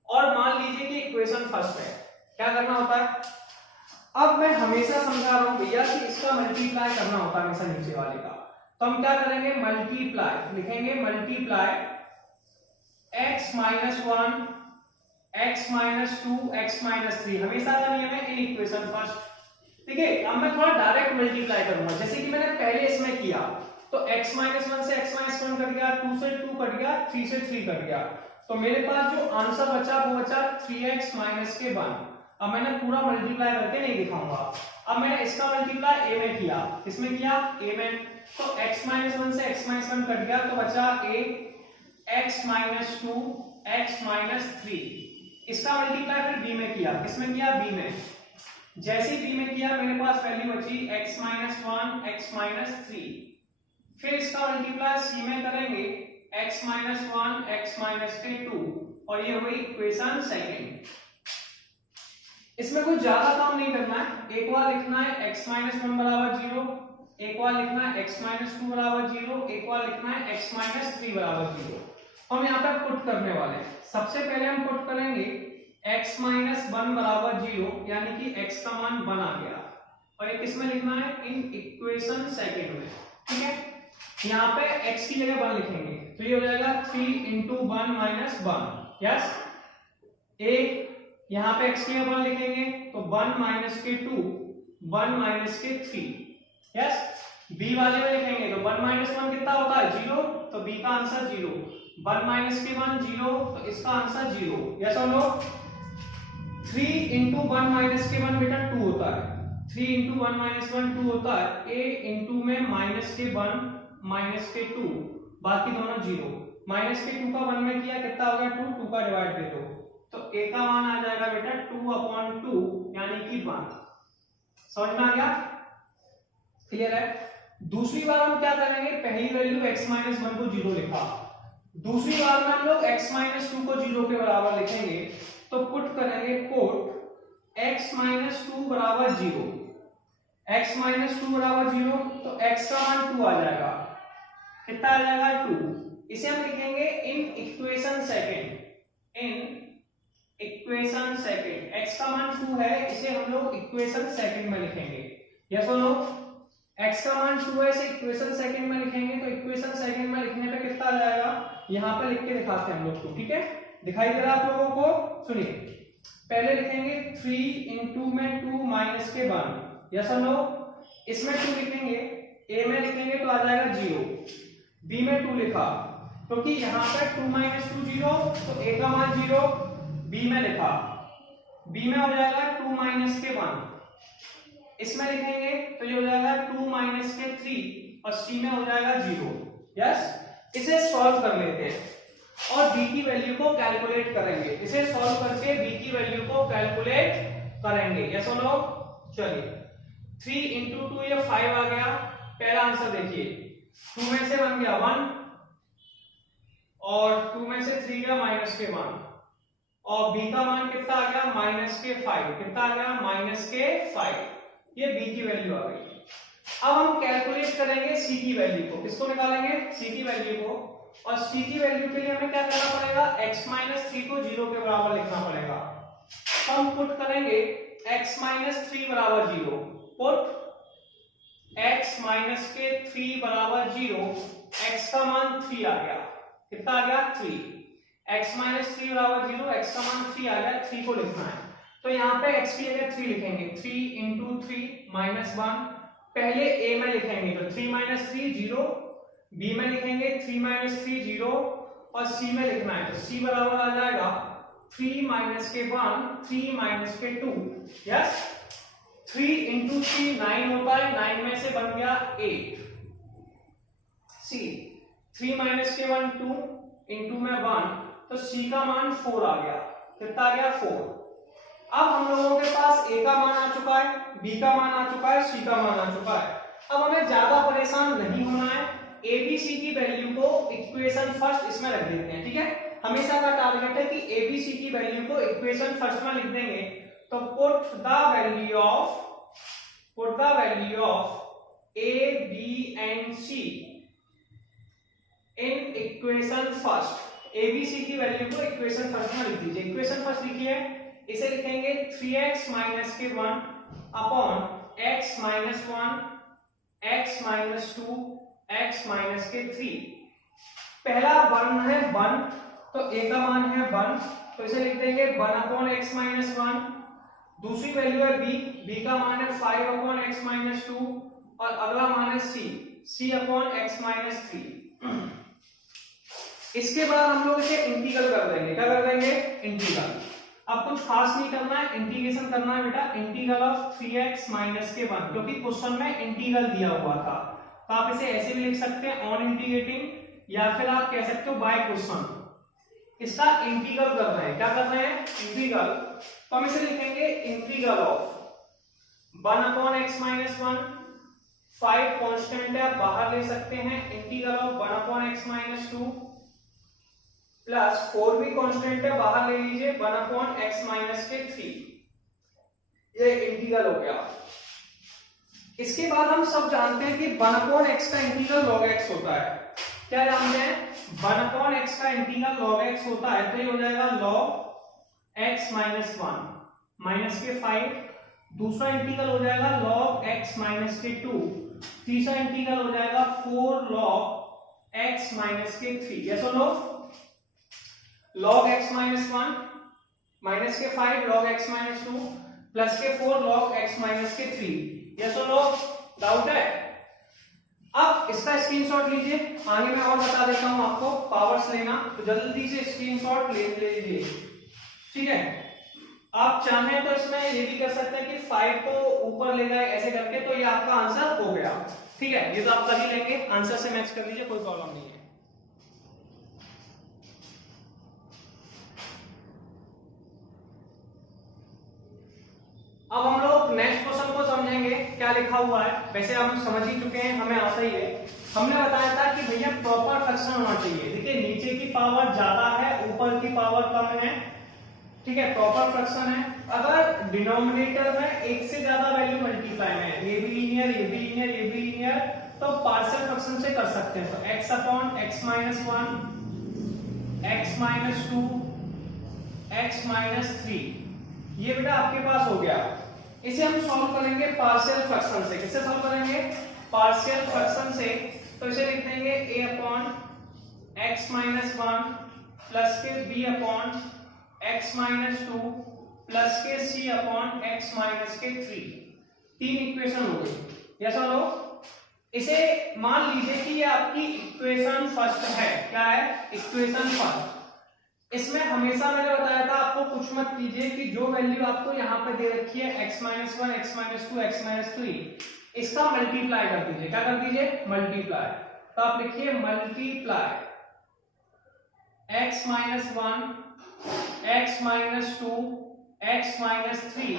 और मान लीजिए कि इक्वेशन फर्स्ट है, क्या करना होता है, अब मैं हमेशा समझा रहा हूं भैया कि इसका मल्टीप्लाई करना होता है हमेशा नीचे वाले का। तो हम क्या करेंगे, मल्टीप्लाई लिखेंगे, मल्टीप्लाई x - 1 x - 2 x - 3, हमेशा का नियम है इन इक्वेशन फर्स्ट, ठीक है। अब मैं थोड़ा डायरेक्ट मल्टीप्लाई करूंगा, जैसे कि मैंने पहले इसमें किया, तो x - 1 से x - 1 कट गया, 2 से 2 कट गया, 3 से 3 कट गया, तो मेरे पास जो आंसर बचा वो बचा 3x - 1। अब मैंने पूरा मल्टीप्लाई करके नहीं दिखाऊंगा, अब मैंने इसका मल्टीप्लाई a में किया, किसमें किया, a में, तो x - 1 से x - 1 कट गया तो बचा a, x - 2 x माइनस 3। इसका मल्टीप्लाई फिर b में किया, किसमें किया, b में। जैसे ही b में किया मेरे पास वैल्यू बची x माइनस 1 x माइनस 3। फिर इसका मल्टीप्लाई c में करेंगे x माइनस 1 x माइनस के 2, और ये हुई इक्वेशन सेकेंड। इसमें कुछ ज्यादा काम नहीं करना है, एक बार लिखना है x माइनस 1 बराबर 0, एक बार लिखना है x माइनस 2 बराबर 0, एक बार लिखना है x माइनस 3 बराबर 0। हम यहाँ पे पुट करने वाले हैं। सबसे पहले हम पुट करेंगे x माइनस 1 बराबर 0, यानी कि x का मान 1 आ गया, और ये किसमें लिखना है, इन इक्वेशन सेकेंड में, ठीक है। यहाँ पे x की जगह 1 लिखेंगे, तो ये हो जाएगा 3 इंटू 1 माइनस 1, यस। एक यहाँ पे x की जगह 1 लिखेंगे तो 1 माइनस के 2 1 माइनस के 3, यस। b वाले में लिखेंगे तो 1 माइनस 1 कितना होता है, 0, तो b का आंसर 0। 1 माइनस के 1 0, तो इसका आंसर 0, यस और नो। 3 इंटू 1 माइनस के 1 बेटा 2 होता है, 3 इंटू 1 माइनस 1 2 होता है। a इंटू में माइनस के 1 माइनस के 2, बाकी दोनों 0। माइनस के 2 का 1 में किया कितना हो गया, 2, 2 का डिवाइड दे दो, तो a का मान आ जाएगा बेटा 2/2, यानी कि 1। समझ में आ गया, क्लियर है। दूसरी बार हम क्या करेंगे, पहली वैल्यू x माइनस 1 को 0 लिखा, दूसरी बार में हम लोग x माइनस 2 को 0 के बराबर लिखेंगे, तो पुट करेंगे पुट x माइनस 2 बराबर 0, x माइनस 2 बराबर 0, तो x का मान 2 आ जाएगा, कितना आ जाएगा, 2। इसे हम लिखेंगे इन इक्वेशन सेकेंड, इन इक्वेशन सेकेंड। x का मान 2 है, इसे हम लोग इक्वेशन सेकेंड में लिखेंगे, यस और नो। x का मान 2 है, इसे इक्वेशन सेकेंड में लिखेंगे, तो इक्वेशन सेकेंड में लिखने पे कितना आ जाएगा, यहाँ पे लिख के दिखाते हैं हम लोग को, ठीक है। दिखाई दे रहा है आप लोगों को, सुनिए। पहले लिखेंगे 3 इंटू में 2 माइनस के 1, यस और नो। इसमें 2 लिखेंगे, a में लिखेंगे तो आ जाएगा 0, b में 2 लिखा, क्योंकि यहाँ पे 2 माइनस 2 0, तो a का मान 0, b में लिखा, b में हो जाएगा 2 माइनस के 1, इसमें लिखेंगे तो ये हो जाएगा 2 माइनस के 3, और c में हो जाएगा 0, यस। इसे सॉल्व कर लेते हैं और b की वैल्यू को कैलकुलेट करेंगे, इसे सॉल्व करके b की वैल्यू को कैलकुलेट करेंगे, यस और नो। चलिए 3 इंटू 2 ये 5 आ गया, पहला आंसर देखिए, 2 में से बन गया 1, और 2 में से 3 गया माइनस के 1, और b का मान कितना आ गया, माइनस के 5, कितना आ गया, माइनस के 5, ये b की वैल्यू आ गई। अब हम कैलकुलेट करेंगे c की वैल्यू को, किसको निकालेंगे, c की वैल्यू को, और c की वैल्यू के लिए हमें क्या करना पड़ेगा, x माइनस 3 को 0 के बराबर लिखना पड़ेगा। हम पुट करेंगे x माइनस 3 बराबर 0, पुट x माइनस के 3 बराबर 0, x का मान 3 आ गया, कितना आ गया, 3, x माइनस 3 बराबर 0, x का मान 3 आ गया, 3 को लिखना है, तो यहाँ पे x की जगह 3 लिखेंगे, 3 इंटू 3 माइनस 1, पहले a में लिखेंगे तो 3 माइनस 3 0, b में लिखेंगे 3 माइनस 3 0, और c में लिखना है तो c बराबर आ जाएगा 3 माइनस के 1 3 माइनस के 2, यस। 3 इंटू 3 9 होता है, 9 में से बन गया 8, c 3 माइनस के 1 2 इंटू में 1, तो c का मान 4 आ गया, कितना आ गया, 4। अब हम लोगों के पास a का मान आ चुका है, b का मान आ चुका है, c का मान आ चुका है। अब हमें ज्यादा परेशान नहीं होना है, a b c की वैल्यू को इक्वेशन फर्स्ट इसमें रख देते हैं, ठीक है। हमेशा का टारगेट है कि a b c की वैल्यू को इक्वेशन फर्स्ट में लिख देंगे, तो put the value of a b and c in equation first. a b c की वैल्यू को इक्वेशन फर्स्ट में लिख दीजिए, इक्वेशन फर्स्ट लिखिए, इसे लिखेंगे 3x माइनस के 1 upon x minus 1 x minus 2 x minus के 3। पहला 1 है 1, तो a का मान है 1, तो इसे लिख देंगे 1 अपॉन x माइनस 1। दूसरी वैल्यू है b का मान है 5 अपॉन x माइनस 2, और अगला मान है c अपॉन x माइनस 3। इसके बाद हम लोग इसे इंटीग्रल कर देंगे, क्या कर देंगे, इंटीग्रल। अब कुछ खास नहीं करना है, इंटीग्रेशन करना है बेटा, इंटीग्रल ऑफ 3x माइनस के 1, क्योंकि क्वेश्चन में इंटीग्रल दिया हुआ था, तो आप इसे ऐसे भी लिख सकते हैं ऑन इंटीग्रेटिंग, या फिर आप कह सकते हो बाय क्वेश्चन। इसका इंटीग्रल कर रहे हैं। क्या कर रहे हैं? इंटीग्रल। तो हम इसे लिखेंगे इंटीग्रल ऑफ 1/x-1, 5 कांस्टेंट है, आप बाहर ले सकते हैं। इंटीग्रल ऑफ 1/x-2 प्लस 4 भी कांस्टेंट है, बाहर ले लीजिए, 1/x-3। ये इंटीग्रल हो गया। इसके बाद हम सब जानते हैं कि 1/x का इंटीग्रल log x होता है। क्या जानते हैं? 1/x का इंटीग्रल log x होता है, तो ये हो जाएगा log x-1 माइनस के 5। दूसरा इंटीग्रल हो जाएगा log x-2। तीसरा इंटीग्रल हो जाएगा 4 log x-3। यस और नो? log x-1 माइनस के 5 log x-2 प्लस के 4 log x-3। यस और नो? डाउट है? अब इसका स्क्रीनशॉट लीजिए, आगे मैं और बता देता हूं आपको पावर्स लेना, तो जल्दी से स्क्रीनशॉट ले लीजिए। ठीक है, आप चाहें तो इसमें ये भी कर सकते हैं कि 5 को ऊपर ले गए ऐसे करके, तो ये आपका आंसर हो गया। ठीक है, ये तो आप कर ही लेंगे, आंसर से मैच कर लीजिए, कोई प्रॉब्लम नहीं है। अब हम लोग नेक्स्ट क्वेश्चन को समझेंगे, क्या लिखा हुआ है। वैसे हम समझ ही चुके हैं, हमें आता ही है। हमने बताया था कि भैया प्रॉपर फ्रैक्शन होना चाहिए। देखिए, नीचे की पावर ज्यादा है, ऊपर की पावर कम है। ठीक है, प्रॉपर फ्रैक्शन है। अगर डिनोमिनेटर में एक से ज्यादा वैल्यू मल्टीप्लाई में, ये भी लीनियर, ये भी लीनियर, ये भी लीनियर, तो पार्शियल फ्रैक्शन से कर सकते हैं। तो x/x-1, x-2, x-3, ये बेटा आपके पास हो गया। इसे हम सॉल्व करेंगे पार्शियल फ्रैक्शन से। किससे सॉल्व करेंगे? पार्शियल फ्रैक्शन से। तो इसे लिख देंगे a/x-1 प्लस के b/x-2 प्लस के c/x-3। 3 इक्वेशन हो गई। यस और नो? इसे मान लीजिए कि ये आपकी इक्वेशन फर्स्ट है। क्या है? Equation first. इसमें हमेशा मैंने बताया था आपको कुछ मत कीजिए कि जो वैल्यू आपको यहाँ पे दे रखी है x-1, x-2, x-3, इसका मल्टीप्लाई कर दीजिए। क्या कर दीजिए? मल्टीप्लाई। तो आप लिखिए multiply x-1, x-2, x-3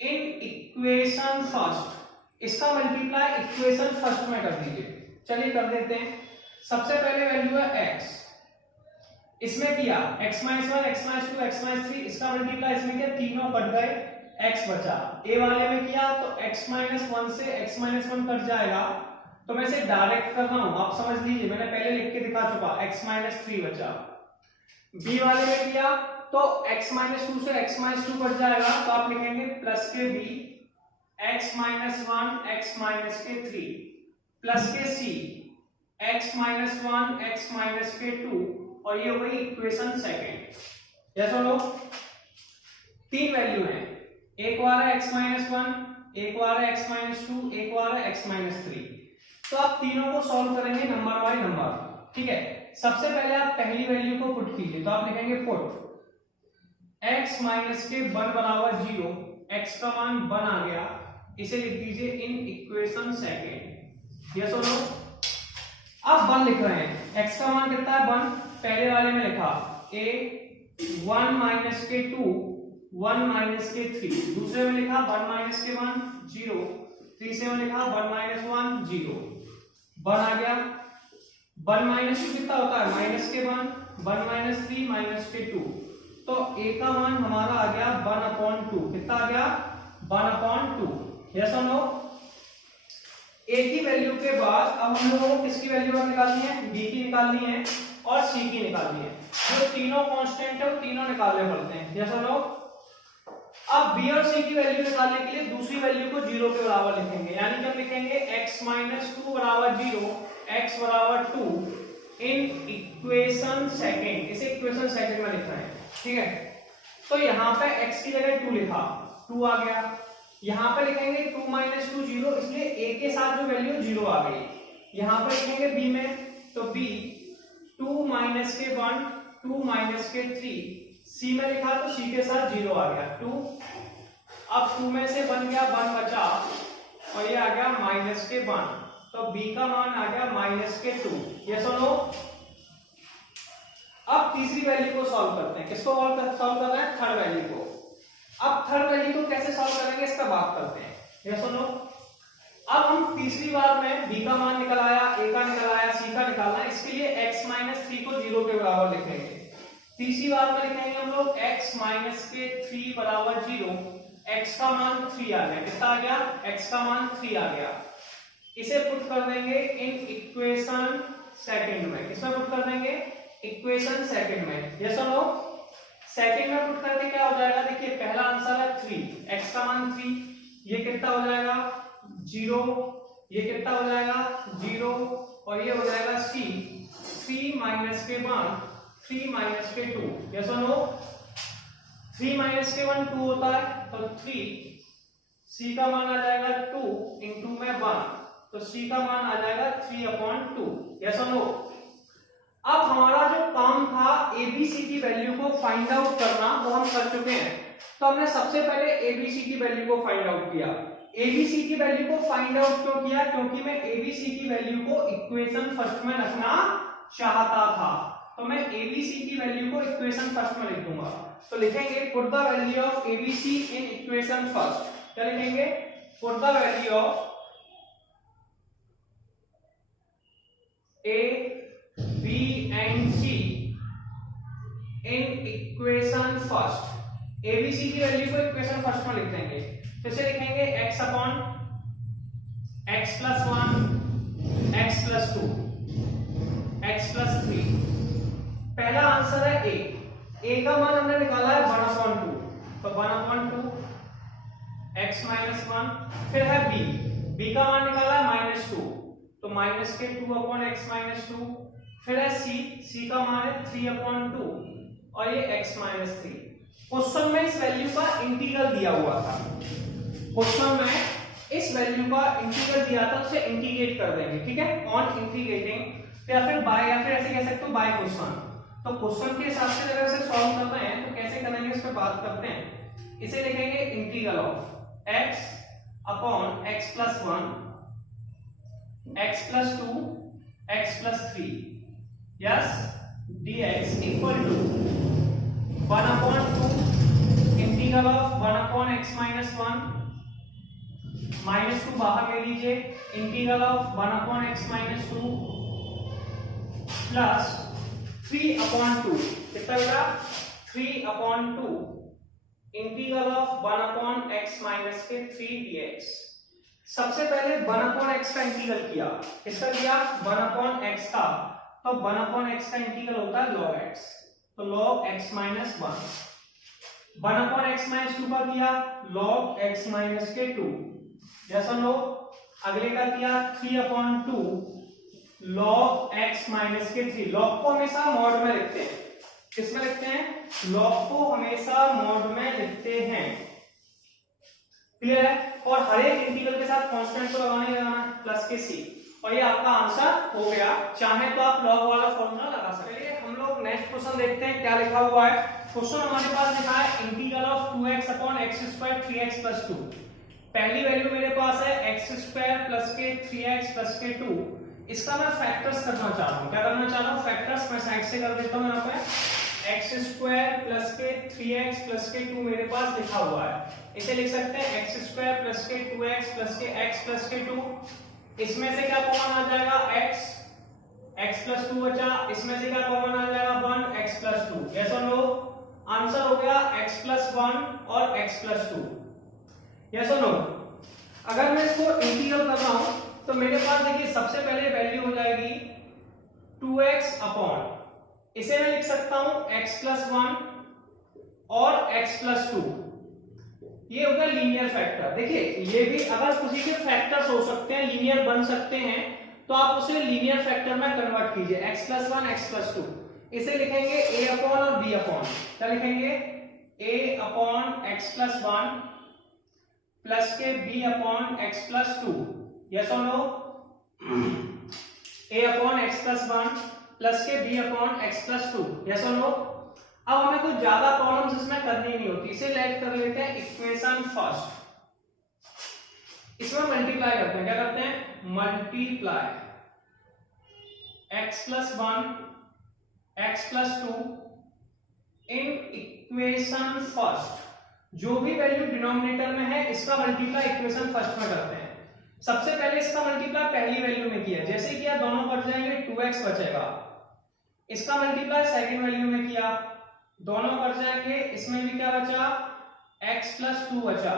in equation first. इसका मल्टीप्लाई इक्वेशन फर्स्ट में कर दीजिए। चलिए कर देते हैं। सबसे पहले वैल्यू है x, इसमें किया x-1, x-2, x-3, इसका मल्टीप्लाई इसमें किया, तीनों कट गए, x बचा। a वाले में किया तो x-1 से x-1 कट जाएगा, तो मैं इसे डायरेक्ट कर रहा हूं, आप समझ लीजिए, मैंने पहले लिख के दिखा चुका, x-3 बचा। b वाले में किया तो x-2 से x-2 कट जाएगा, तो आप लिखेंगे प्लस के b, x-1, x-3 प्लस के c, x-1, x-2, और ये वही इक्वेशन सेकंड। यस और नो? 3 वैल्यू है, एक बार है x-1, एक बार है x-2, एक बार है x-3। तो आप तीनों को सॉल्व करेंगे नंबर बाय नंबर। ठीक है, सबसे पहले आप पहली वैल्यू को पुट कीजिए। तो आप लिखेंगे पुट x माइनस के 1 बराबर 0, x का मान 1 आ गया, इसे लिख दीजिए इन इक्वेशन सेकंड। यस और नो? अब 1 लिख रहे हैं, x का मान कितना है? 1। पहले वाले में लिखा a 1 माइनस के 2, 1 माइनस के 3, दूसरे में लिखा 1 माइनस के 1 0, तीसरे में लिखा 1 माइनस 1 0। 1 आ गया। 1 माइनस 2 कितना होता है? माइनस के 1, 1 माइनस 3 माइनस के 2, तो a का मान हमारा आ गया 1/2। कितना आ गया? 1/2। यस और नो? a की वैल्यू के बाद अब हम लोगों को किसकी वैल्यू निकालनी है? b की निकालनी है और c की निकालनी है। जो तीनों कांस्टेंट है वो तीनों निकालने पड़ते हैं। यस और नो? अब b और c की वैल्यू निकालने के लिए दूसरी वैल्यू को 0 के बराबर लिखेंगे, यानी कि हम लिखेंगे x-2 बराबर 0, x बराबर 2 इन इक्वेशन सेकंड। इसे इक्वेशन सेकंड में लिख रहे हैं। ठीक है, तो यहाँ पे x की जगह 2 लिखा, 2 आ गया। यहाँ पे लिखेंगे 2 माइनस 2 0, इसलिए a के साथ जो वैल्यू 0 आ गई। यहाँ पे लिखेंगे b में, तो b 2 माइनस के 1, 2 माइनस के 3, c में लिखा तो c के साथ 0 आ गया 2। अब 2 में से बन गया 1 बचा और ये आ गया माइनस के 1, तो b का मान आ गया माइनस के 2। यस और नो? अब तीसरी वैल्यू को सॉल्व करते हैं। किसको सॉल्व कर रहे हैं? थर्ड वैल्यू को। अब थर्ड वैल्यू को कैसे सॉल्व करेंगे इस पर बात करते हैं। ये सुनो, अब हम तीसरी बार में b का मान निकल आया, a का निकल आया, c का निकालना है। इसके लिए x माइनस 3 को 0 के बराबर लिखेंगे। तीसरी बार में लिखेंगे हम लोग x माइनस के 3 बराबर 0। x का मान 3 आ गया। कितना आ गया? x का मान 3 आ गया। इसे पुट कर देंगे इन इक्वेशन सेकंड में। किसमें पुट कर देंगे? इक्वेशन सेकंड में। ये सुनो, सेकंड में पुट करके क्या हो जाएगा? देखिए पहला आंसर है 3, x का मान 3, ये कितना हो जाएगा? 0, ये कितना हो जाएगा? 0, और ये हो जाएगा c 3 माइनस के 1, 3 माइनस के 2। ये सुनो, 3 माइनस के 1 2 होता है, तो 3, c का मान आ जाएगा 2 इंटू में 1, तो c का मान आ जाएगा 3/2। ये सुनो, अब हमारा जो काम था एबीसी की वैल्यू को फाइंड आउट करना वो हम कर चुके हैं। तो हमने सबसे पहले एबीसी की वैल्यू को फाइंड आउट किया। एबीसी की वैल्यू को फाइंड आउट क्यों किया? क्योंकि मैं एबीसी की वैल्यू को इक्वेशन फर्स्ट में रखना चाहता था। तो मैं एबीसी की वैल्यू को इक्वेशन फर्स्ट में लिख दूंगा। तो लिखेंगे put the value of ABC in equation first. क्या लिखेंगे? Put the value of A B and C in equation first। ABC की वैल्यू को इक्वेशन फर्स्ट में लिख देंगे। तो इसे लिखेंगे x upon x plus 1, x plus 2, x plus 3। पहला आंसर है a का मान हमने निकाला है 1/2, तो 1/2 x माइनस 1। फिर है b का मान निकाला है -2, तो माइनस के 2/x माइनस 2। फिर है c का मान है 3/2, और ये x माइनस 3। क्वेश्चन में इस वैल्यू का इंटीग्रल दिया हुआ था। क्वेश्चन में इस वैल्यू का इंटीग्रल दिया था, उसे इंटीग्रेट कर देंगे। ठीक है, ऑन इंटीग्रेटिंग, या फिर बाय, या फिर ऐसे कह सकते हो बाय क्वेश्चन। तो क्वेश्चन के हिसाब से अगर इसे सॉल्व कर रहे हैं तो कैसे करेंगे इस पर बात करते हैं। इसे लिखेंगे integral of x upon x plus 1, x plus 2, x plus 3, yes, dx equal to 1/2 integral of 1/x minus 1, -2 बाहर ले लीजिए, integral of 1/x minus 2 plus 3/2। कितना बेटा? 3/2 इंटीग्रल ऑफ 1/x माइनस के 3 dx। सबसे पहले 1/x का इंटीग्रल किया। किसका किया? 1/x का। तो 1/x का इंटीग्रल होता है log x, तो log x minus 1। 1/x minus 2 का किया log x माइनस के 2। जैसा लो, अगले का किया 3/2 log x माइनस के 3। log को हमेशा मॉड में लिखते हैं। किसमें लिखते हैं? log को हमेशा मॉड में लिखते हैं। क्लियर है? और हर एक इंटीग्रल के साथ कांस्टेंट को लगाना प्लस के c, और ये आपका आंसर हो गया। चाहे तो आप लॉग वाला फॉर्मूला लगा सकते हैं। चलिए हम लोग नेक्स्ट क्वेश्चन देखते हैं क्या लिखा हुआ है। क्वेश्चन हमारे पास लिखा है integral of 2x upon x square 3x plus 2। पहली वैल्यू मेरे पास है x स्क्वायर प्लस के 3x प्लस के 2। इसका मैं फैक्टर्स करना चाह रहा हूँ। क्या करना चाह रहा हूँ? फैक्टर्स। मैं साइड से कर देता हूँ। यहाँ पे x स्क्वायर प्लस के 3x प्लस के 2 मेरे पास लिखा हुआ है। इसे लिख सकते हैं x स्क्वायर प्लस के 2x प्लस के x प्लस के 2। इसमें से क्या कॉमन आ जाएगा? x प्लस 2 बचा। इसमें से क्या कॉमन आ जाएगा? 1 x प्लस 2। यस और नो? आंसर हो गया x प्लस 1 और x प्लस 2। यस और नो? अगर मैं इसको इंटीग्रल कर रहा हूं तो मेरे पास देखिए सबसे पहले वैल्यू हो जाएगी 2x अपॉन, इसे मैं लिख सकता हूं x प्लस 1 और x प्लस 2। ये हो गया लीनियर फैक्टर। देखिए ये भी अगर किसी के फैक्टर्स हो सकते हैं, लीनियर बन सकते हैं, तो आप उसे लीनियर फैक्टर में कन्वर्ट कीजिए। x plus 1 x plus 2। इसे लिखेंगे a अपॉन और b अपॉन। क्या लिखेंगे? a upon x plus 1 plus के b upon x plus 2। Yes और no? a upon x plus 1 plus के b upon x plus 2। Yes और नो? अब हमें कुछ ज्यादा प्रॉब्लम्स इसमें करनी नहीं होती। इसे लेट कर लेते हैं इक्वेशन फर्स्ट। इसमें मल्टीप्लाई करते हैं। क्या करते हैं? Multiply x plus 1 x plus 2 in equation first, जो भी वैल्यू डिनोमिनेटर में है इसका मल्टीप्लाई इक्वेशन फर्स्ट में करते हैं। सबसे पहले इसका मल्टीप्लाई पहली वैल्यू में किया, जैसे किया दोनों कट जाएंगे 2x बचेगा। इसका मल्टीप्लाई सेकंड वैल्यू में किया, दोनों कट जाएंगे, इसमें भी क्या बचा x प्लस 2 बचा,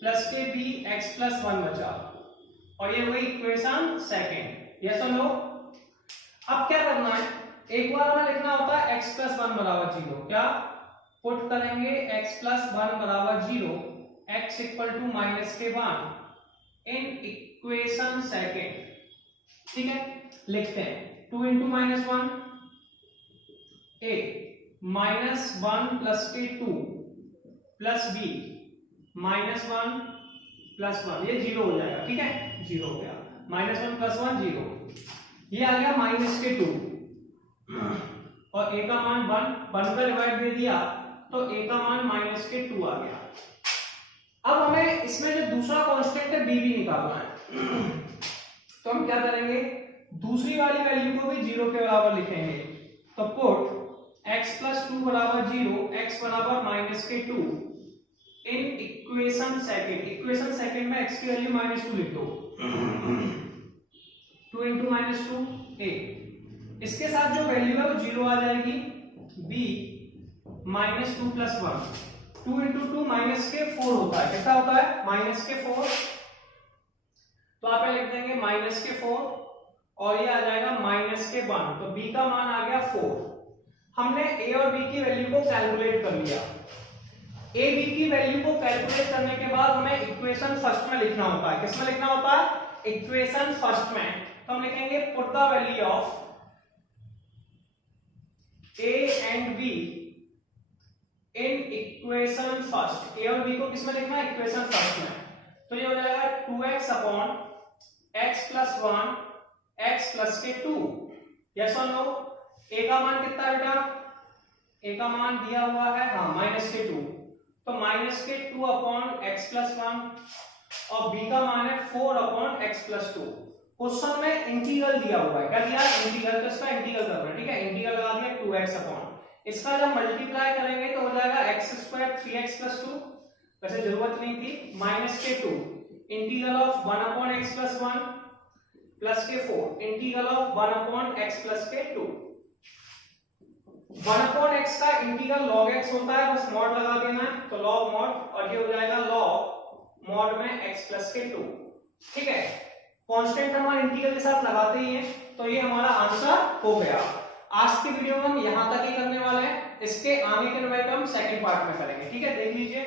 प्लस के भी x प्लस 1 बचा, और ये हुई इक्वेशन सेकंड। यस और नो? अब क्या करना है, एक बार हमें लिखना होता है x प्लस 1 बराबर 0, क्या पुट करेंगे x प्लस 1 बराबर 0, x इक्वल टू माइनस के 1 इन इक्वेशन सेकंड। ठीक है, लिखते हैं 2 into minus 1 a minus 1 plus के 2 प्लस b माइनस 1 प्लस 1, ये 0 हो जाएगा। ठीक है, 0 हो गया, माइनस 1 प्लस 1 0, ये आ गया माइनस के 2 और a का मान 1 का डिवाइड दे दिया तो a का मान माइनस के 2 आ गया। अब हमें इसमें जो दूसरा कांस्टेंट है b भी निकालना है, तो हम क्या करेंगे, दूसरी वाली वैल्यू को भी 0 के बराबर लिखेंगे। तो पुट x प्लस 2 बराबर 0, x बराबर माइनस के 2 in equation second. Equation second में x की वैल्यू माइनस 2 लिख दो, 2 इंटू माइनस 2 a, इसके साथ जो वैल्यू है वो 0 आ जाएगी, b minus 2 plus 1, 2 into 2 minus के 4 होता है, कितना होता है माइनस के 4, तो आप लिख देंगे माइनस के 4 और ये आ जाएगा माइनस के 1, तो b का मान आ गया 4। हमने a और b की वैल्यू को कैलकुलेट कर लिया। a b की वैल्यू को कैलकुलेट करने के बाद हमें इक्वेशन फर्स्ट में लिखना होता है। किसमें लिखना होता है, इक्वेशन फर्स्ट में। तो हम लिखेंगे put the value of a and b in equation first. a और b को किसमें लिखना है, इक्वेशन फर्स्ट में। तो ये हो जाएगा 2x upon x plus 1 x plus के 2। यस और नो? a का मान कितना है बेटा, a का मान दिया हुआ है हाँ माइनस के 2, तो माइनस के 2 अपॉन x प्लस 1 और b का मान है 4 अपॉन x प्लस 2। क्वेश्चन में इंटीग्रल दिया हुआ है, क्या दिया, इंटीग्रल, तो इसका इंटीग्रल करना है। ठीक है, इंटीग्रल लगा दिया 2x अपॉन, इसका जब मल्टीप्लाई करेंगे तो हो जाएगा x स्क्वायर 3x प्लस 2, वैसे जरूरत नहीं थी, माइनस के 2 integral of 1 upon x plus 1 plus के 4 integral of 1 upon x plus के 2। 1 अपॉन x का इंटीग्रल log x होता है, बस मॉड लगा देना है, तो log मॉड, और ये हो जाएगा log मॉड में x प्लस के 2। ठीक है, कांस्टेंट हमारे इंटीग्रल के साथ लगाते ही हैं, तो ये हमारा आंसर हो गया। आज की वीडियो में हम यहां तक ही करने वाले हैं, इसके आगे के न्यूमेरिकल हम सेकंड पार्ट में करेंगे। ठीक है, देख लीजिए।